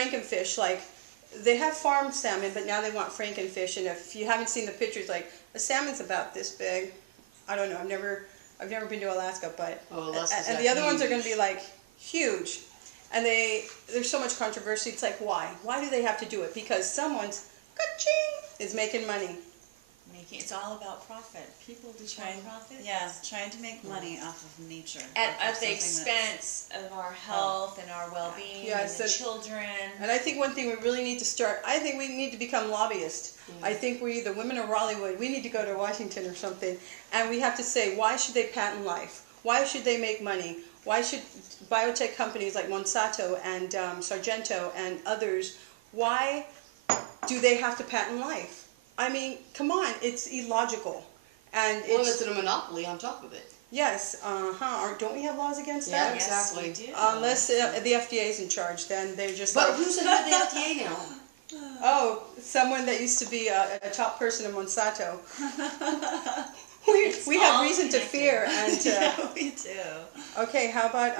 frankenfish, like they have farmed salmon, but now they want frankenfish. And if you haven't seen the pictures, like a salmon's about this big. I don't know. I've never been to Alaska, but and the other ones are going to be like huge. And there's so much controversy. It's like, why? Why do they have to do it? Because someone's ka-ching is making money. It's all about profit. People do profit. Yeah, trying to make money off of nature. At the expense of our health and our well-being and the children. And I think one thing we really need to start, I think we need to become lobbyists. I think the women of Rawllywood, we need to go to Washington or something, and we have to say, why should they patent life? Why should they make money? Why should biotech companies like Monsanto and Sargento and others, why do they have to patent life? I mean, come on, it's illogical. And it's a monopoly on top of it. Yes, don't we have laws against that? Yeah, exactly. Yes, we do. Unless the FDA is in charge, then they're just But who's in the FDA now? Oh, someone that used to be a top person in Monsanto. we have reason to fear. And yeah, we do. Okay, how about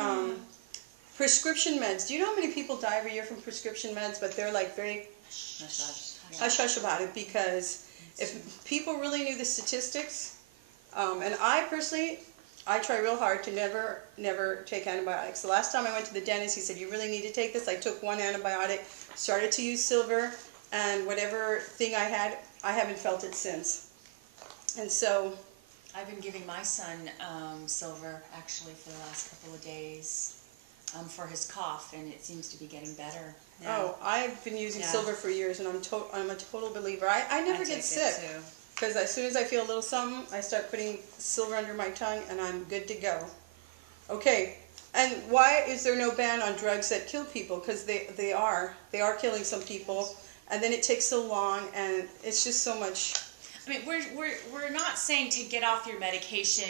prescription meds? Do you know how many people die every year from prescription meds? But they're like very hush-hush about it, because if people really knew the statistics, and I personally, I try real hard to never take antibiotics. The last time I went to the dentist, he said, you really need to take this. I took one antibiotic, started to use silver, and whatever thing I had, I haven't felt it since. And so I've been giving my son silver, actually, for the last couple of days for his cough, and it seems to be getting better. Yeah. Oh, I've been using silver for years, and I'm a total believer. I never get sick, because as soon as I feel a little something, I start putting silver under my tongue, and I'm good to go. Okay, and why is there no ban on drugs that kill people? Because they are killing some people, and then it takes so long, and it's just so much. I mean, we're not saying to get off your medication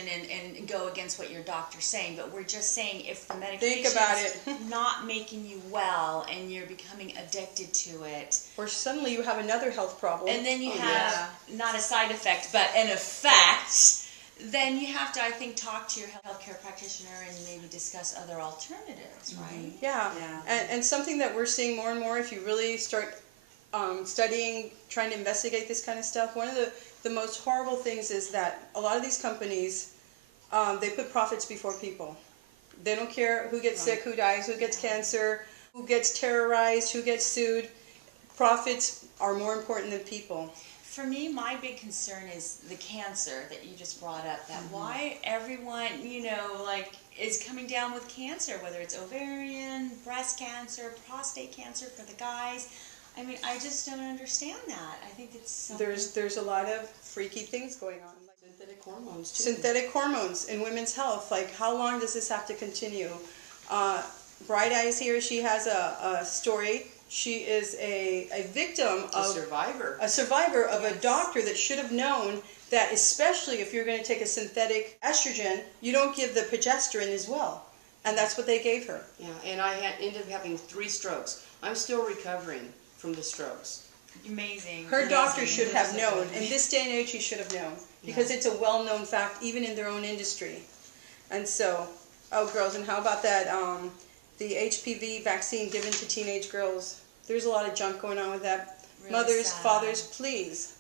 and go against what your doctor's saying, but we're just saying if the medication is not making you well and you're becoming addicted to it, or suddenly you have another health problem, and then you have not a side effect but an effect, then you have to, I think, talk to your healthcare practitioner and maybe discuss other alternatives, right? Yeah. And something that we're seeing more and more, if you really start studying, trying to investigate this kind of stuff, one of the most horrible things is that a lot of these companies, they put profits before people. They don't care who gets sick, who dies, who gets cancer, who gets terrorized, who gets sued. Profits are more important than people. For me, my big concern is the cancer that you just brought up, that why everyone, is coming down with cancer, whether it's ovarian, breast cancer, prostate cancer for the guys. I mean, I just don't understand that. I think it's something... There's a lot of freaky things going on. Like synthetic hormones, too. Synthetic hormones in women's health. Like, how long does this have to continue? Bright Eyes here, she has a story. She is a victim of... A survivor of a doctor that should have known that, especially if you're going to take a synthetic estrogen, you don't give the progesterone as well. And that's what they gave her. Yeah, and I ended up having 3 strokes. I'm still recovering from the strokes. Amazing. Her doctor should have known. In this day and age, he should have known. Because it's a well-known fact, even in their own industry. And so, oh, girls, and how about that, the HPV vaccine given to teenage girls? There's a lot of junk going on with that. Really Mothers, sad. Fathers, please.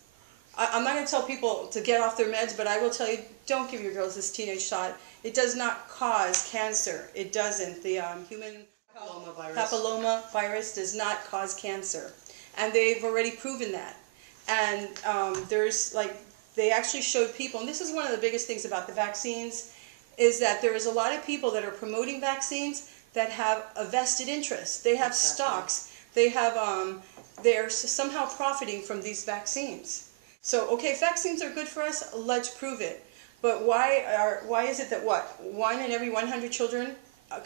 I'm not going to tell people to get off their meds, but I will tell you, don't give your girls this teenage shot. It does not cause cancer. It doesn't. The human papilloma virus does not cause cancer. And they've already proven that. And they actually showed people, and this is one of the biggest things about the vaccines, is that there is a lot of people that are promoting vaccines that have a vested interest. They have stocks. They have, they're somehow profiting from these vaccines. So, okay, vaccines are good for us, let's prove it. But why is it that 1 in every 100 children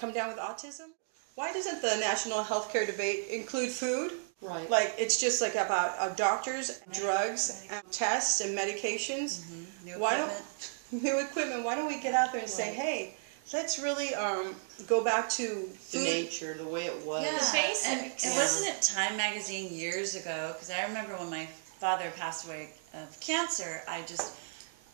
come down with autism? Why doesn't the national healthcare debate include food? Right. Like, it's just like about doctors, drugs, and tests, and medications. New equipment. Why don't we get out there and say, hey, let's really go back to the nature, the way it was. Yeah. The basics. And wasn't it Time magazine years ago? Because I remember when my father passed away of cancer, I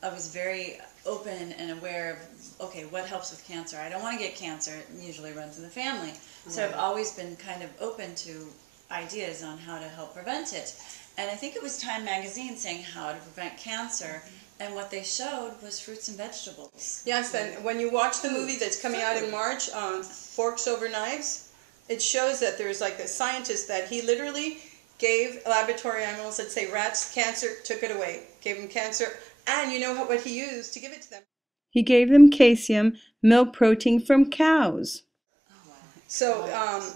was very open and aware of, okay, what helps with cancer? I don't want to get cancer. It usually runs in the family. So I've always been kind of open to ideas on how to help prevent it. And I think it was Time magazine saying how to prevent cancer, and what they showed was fruits and vegetables. Yes, and when you watch the movie that's coming out in March, Forks Over Knives, it shows that there's like a scientist that he literally gave laboratory animals, let's say rats, cancer, took it away, gave them cancer, and you know what he used to give it to them? He gave them casein, milk protein from cows. So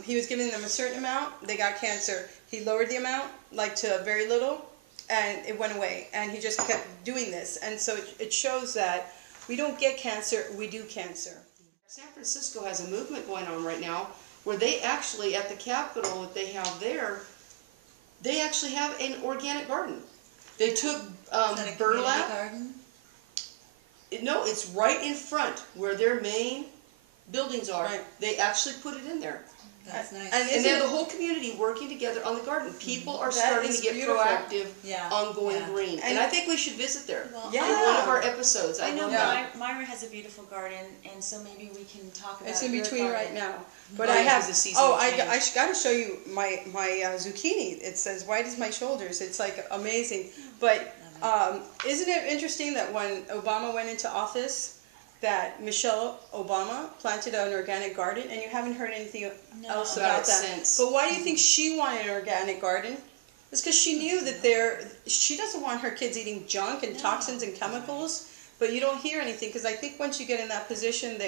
he was giving them a certain amount, they got cancer. He lowered the amount, like to very little, and it went away. And he just kept doing this. And so it shows that we don't get cancer, we do cancer. San Francisco has a movement going on right now where they actually, at the Capitol that they have there, they actually have an organic garden. They took burlap. Garden? No, it's right in front where their main buildings are. Right. They actually put it in there. That's nice. And they have the whole community working together on the garden. People are starting to get beautiful. proactive Yeah. on going Yeah. green. And I think we should visit there. Well, Yeah. In one of our episodes. I know Yeah. Myra has a beautiful garden, and so maybe we can talk about It's in your between garden. right now. But Right, I have, because the season I changed. got to show you my zucchini. It says white as my shoulders. It's like amazing. But isn't it interesting that when Obama went into office, that Michelle Obama planted an organic garden, and you haven't heard anything else about it that. since. But why do you think she wanted an organic garden? It's because she knew that she doesn't want her kids eating junk and toxins and chemicals. But you don't hear anything, because I think once you get in that position,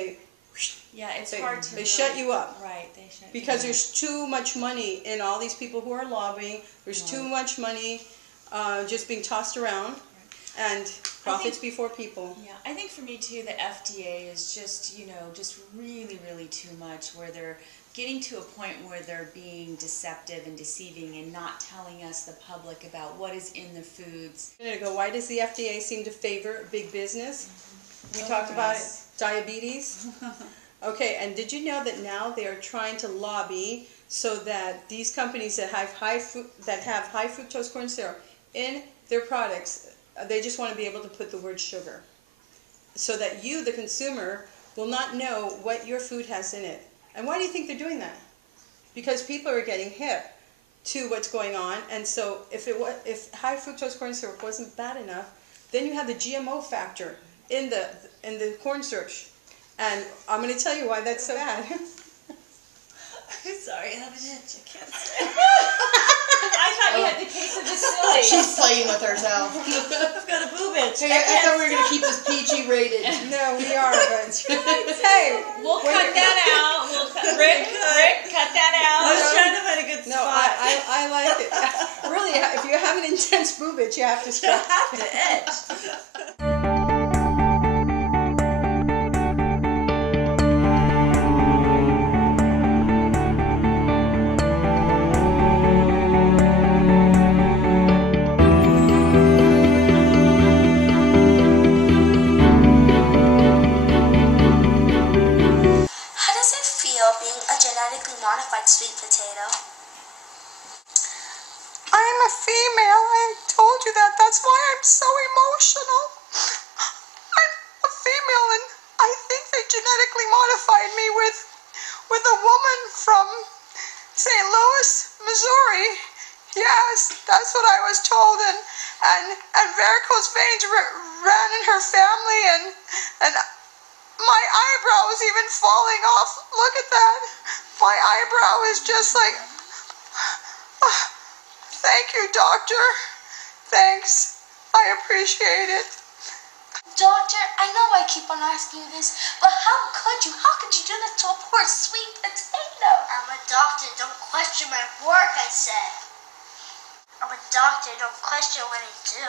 Yeah, it's hard to. they shut you up. Right, they shut. Because there's too much money in all these people who are lobbying. There's too much money just being tossed around, and profits before people. Yeah, I think for me too, the FDA is just, just really, really too much, where they're getting to a point where they're being deceptive and deceiving and not telling us, the public, about what is in the foods. A minute ago, why does the FDA seem to favor big business? We talked about it, diabetes. Okay, and did you know that now they are trying to lobby so that these companies that have high fructose corn syrup in their products, they just want to be able to put the word sugar, so that you, the consumer, will not know what your food has in it. And why do you think they're doing that? Because people are getting hip to what's going on, and so if high fructose corn syrup wasn't bad enough, then you have the GMO factor in the corn syrup, and I'm going to tell you why that's so bad. I'm sorry, I have an itch. I can't say. I thought you had the case of the silly. She's playing with herself. I've got a boob itch. Hey, I thought we were going to keep this PG rated. No, we are, but hey, We'll cut that out. Rick, cut that I out. was trying to find a good no, spot. I like it. Really, if you have an intense boob itch, you have to You stop. have to itch. How does it feel being a genetically modified sweet potato? I'm a female. I told you that. That's why I'm so emotional. I'm a female, and I think they genetically modified me with a woman from St. Louis, Missouri. Yes, that's what I was told, and varicose veins ran in her family, and my eyebrow is even falling off. Look at that. My eyebrow is just like... Thank you, doctor. Thanks. I appreciate it. Doctor, I know I keep on asking you this, but how could you? How could you do that to a poor sweet potato? I'm a doctor. Don't question my work, I said. I'm a doctor. Don't question what I do.